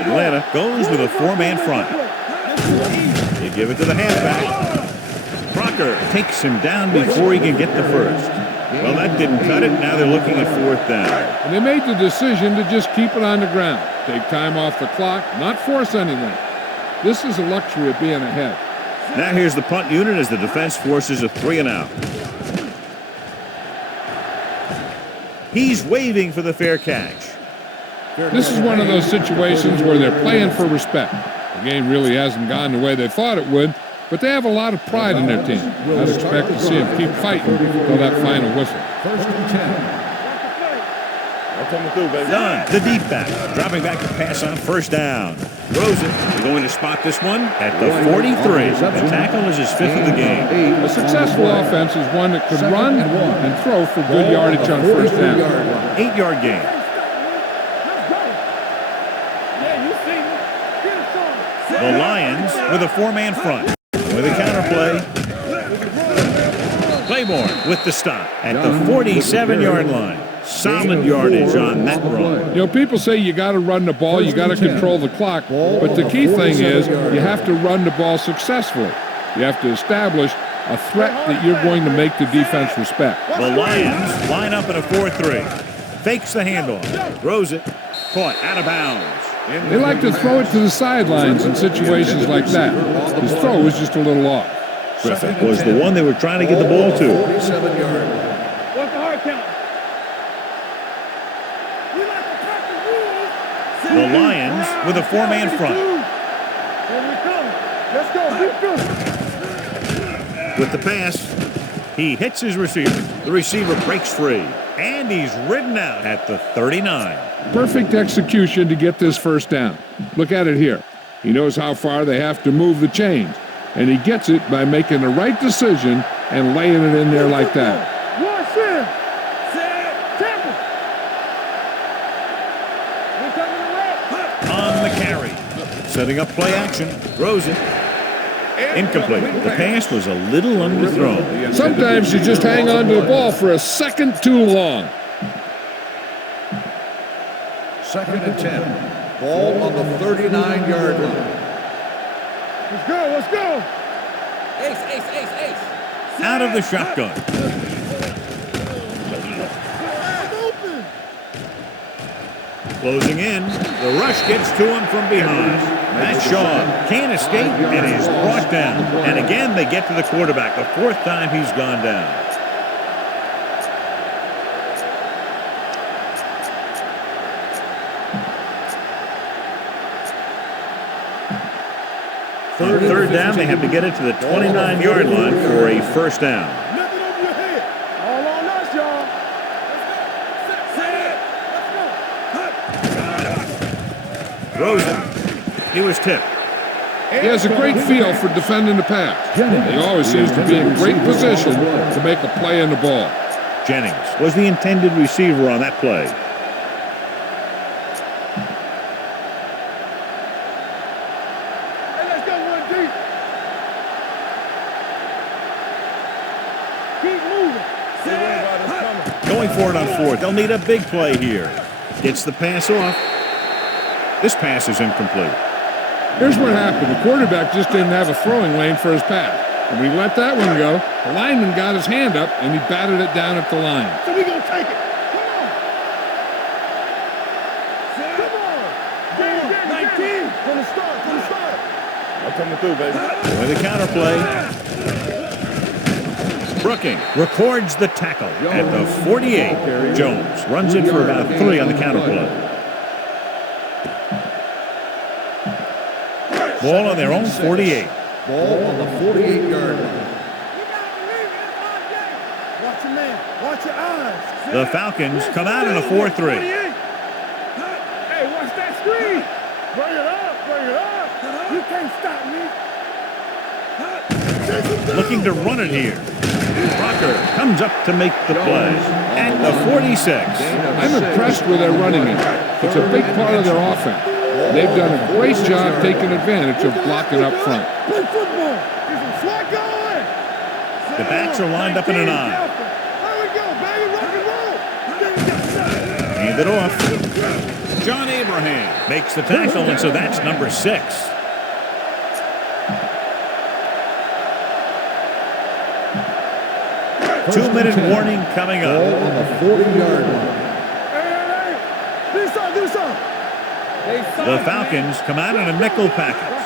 Atlanta goes with a four-man front. They give it to the halfback. Crocker takes him down before he can get the first. Well, that didn't cut it. Now they're looking at fourth down. And they made the decision to just keep it on the ground. Take time off the clock, not force anything. This is a luxury of being ahead. Now here's the punt unit as the defense forces a 3-and-out. He's waving for the fair catch. This is one of those situations where they're playing for respect. The game really hasn't gone the way they thought it would, but they have a lot of pride in their team. I'd expect to see them keep fighting until that final whistle. First and 10. I'm coming through, baby. Done. The deep back. Dropping back to pass on first down. Throws it. They're going to spot this one at the 43. The tackle is his fifth of the game. A successful offense is one that could run and throw for good yardage on first down. 8-yard gain. The Lions with a four-man front. With a counterplay. Claiborne with the stop at the 47-yard line. Solid yardage on that run. You know, people say you got to run the ball, you got to control the clock, but the key thing is you have to run the ball successfully. You have to establish a threat that you're going to make the defense respect. The Lions line up in a 4-3. Fakes the handoff. Throws it. Caught out of bounds. They like to throw it to the sidelines in situations like that. His throw was just a little off. Griffin was the one they were trying to get the ball to. 47-yard line. What's the hard count? The Lions with a four-man front. Here we come. Let's go. With the pass, he hits his receiver. The receiver breaks free. And he's ridden out at the 39. Perfect execution to get this first down. Look at it here. He knows how far they have to move the chains. And he gets it by making the right decision and laying it in there like that. One set. Temple. On the carry. Setting up play action. Throws it. Incomplete. The pass was a little underthrown. Sometimes you just hang on to the ball for a second too long. Second and 10. Ball on the 39-yard line. Let's go. Ace. Out of the shotgun. Closing in. The rush gets to him from behind. Matt Shaw can't escape and is brought down. And again, they get to the quarterback. The fourth time he's gone down. Third down, they have to get it to the 29-yard line for a first down. Nothing over your head. All on us, y'all. Throws it. He was tipped. He has a great feel for defending the pass. He always seems to be in great position to make a play in the ball. Jennings was the intended receiver on that play. Hey, let's go one deep. Keep moving. Going for it on fourth. They'll need a big play here. Gets the pass off. This pass is incomplete. Here's what happened. The quarterback just didn't have a throwing lane for his pass. And we let that one go. The lineman got his hand up, and he batted it down at the line. So we gonna take it. Come on. 19. From the start. I'm coming through, baby. With a counterplay. Brooking records the tackle at the 48. Jones runs it for about 3 on the counter play. Ball on their own 48. Ball on the 48-yard line. Watch your man. Watch your eyes. The Falcons come out in a 4-3. Hey, watch that screen. Bring it up. Bring it up. You can't stop me. Looking to run it here. Rocker comes up to make the play at the 46. I'm impressed with their running game. It's a big part of their offense. They've done a great job taking advantage of blocking up front. Play football. Slide going. The backs are lined up in a 9. There we go, baby. Rock and roll. Hand it off. John Abraham makes the tackle, and so that's number 6. Two-minute warning coming up. Ball on the 40-yard line. Hey. Do something. The Falcons come out in a nickel package.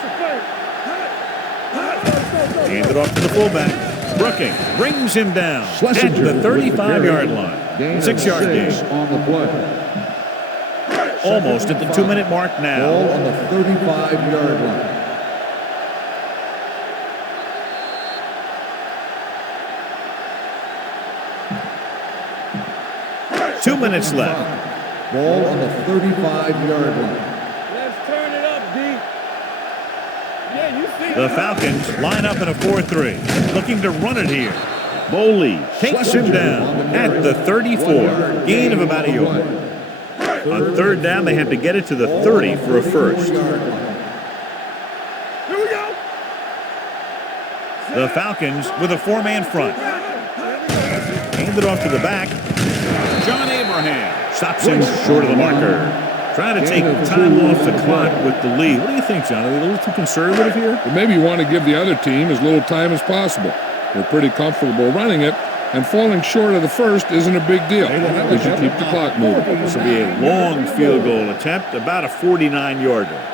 Hand it off to the fullback. Brooking brings him down at the 35-yard line. 6-yard gain. On the play. Almost at the 2-minute mark now. Ball on the 35-yard line. Two minutes left. Ball on the 35-yard line. Let's turn it up, D. Yeah, you see The Falcons line up in a 4-3. Looking to run it here. Boley takes him down at the 34. Gain of about a yard. On third down, they have to get it to the 30 for a first. Here we go. The Falcons with a 4-man front. Hand it off to the back. John Abraham stops him short of the marker. Trying to take time off the clock with the lead. What do you think, John? Are they a little too conservative here? Well, maybe you want to give the other team as little time as possible. They're pretty comfortable running it, and falling short of the first isn't a big deal because you keep the clock moving. This will be a long field goal attempt, about a 49-yarder.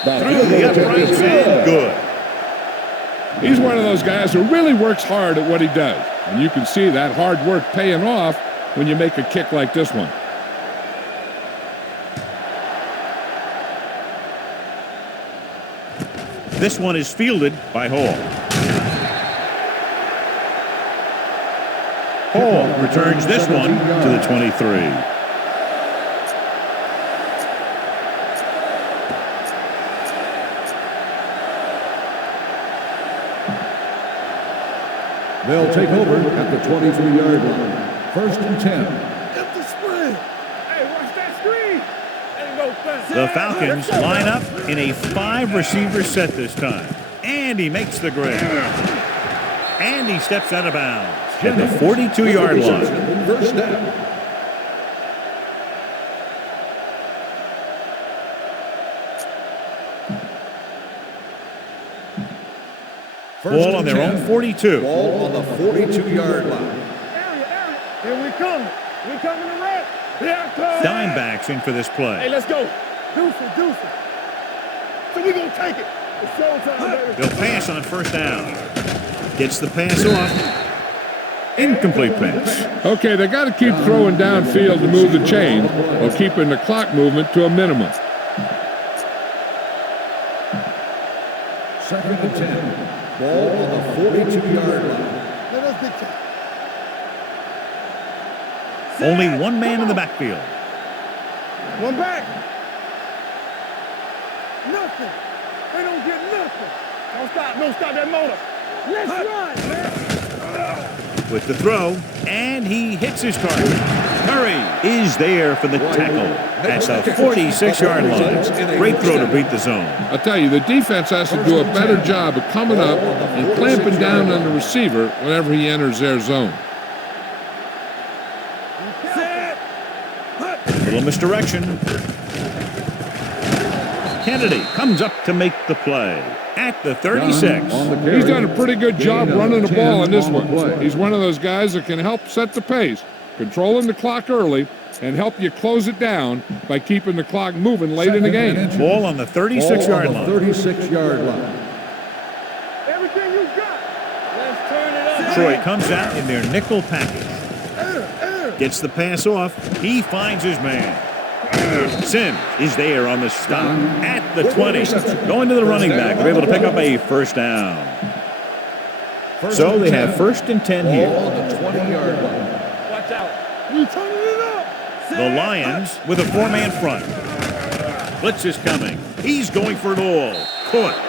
Through the uprights and good. He's one of those guys who really works hard at what he does. And you can see that hard work paying off when you make a kick like this one. This one is fielded by Hall. Hall returns this one to the 23. They'll take over at the 23-yard line. 1st and 10. Get the spread. Hey, watch that screen. There you go, fast. The Falcons line up in a 5-receiver set this time. And he makes the grab. And he steps out of bounds at the 42-yard line. First down. Ball on their own 42. Ball on the 42-yard line. Area. Here we come. We coming to wrap. Here comes. Dimebacks in for this Hey, play. let's go. Deuce it. So we gonna take it. It's showtime, baby. They'll pass on first down. Gets the pass off. Incomplete pass. Okay, they got to keep throwing downfield to move the chain while keeping the clock movement to a minimum. 2nd and 10. Ball on the 42-yard line. Let us dictate. Only one man in the backfield. One back. Nothing. They don't get nothing. Don't stop that motor. Let's run, man. With the throw, and he hits his target. Murray is there for the tackle at the 46-yard line. Great throw to beat the zone. I'll tell you, the defense has to do a better job of coming up and clamping down on the receiver whenever he enters their zone. Little misdirection. Kennedy comes up to make the play at the 36. He's done a pretty good job running the ball in this one. He's one of those guys that can help set the pace, controlling the clock early, and help you close it down by keeping the clock moving late in the game. Ball on the 36-yard line. 36-yard line. Everything you got. Let's turn it up. Detroit comes out in their nickel package. Gets the pass off. He finds his man. Sims is there on the stop at the 20. Going to the running back. They're able to pick up a first down. So they have 1st and 10 here. Ball on the 20-yard line. Watch out. You turning it up. The Lions with a 4-man front. Blitz is coming. He's going for it all. Caught.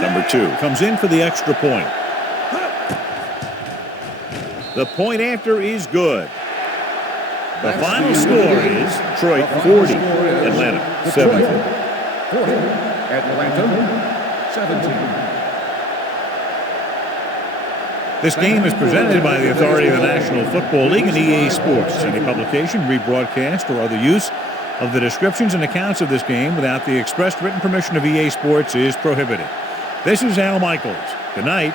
Number 2 comes in for the extra point. The point after is good. The final score is Detroit 40, Atlanta 17. Atlanta 17. This game is presented by the authority of the National Football League and EA Sports. Any publication, rebroadcast, or other use of the descriptions and accounts of this game without the expressed written permission of EA Sports is prohibited. This is Al Michaels. Good night.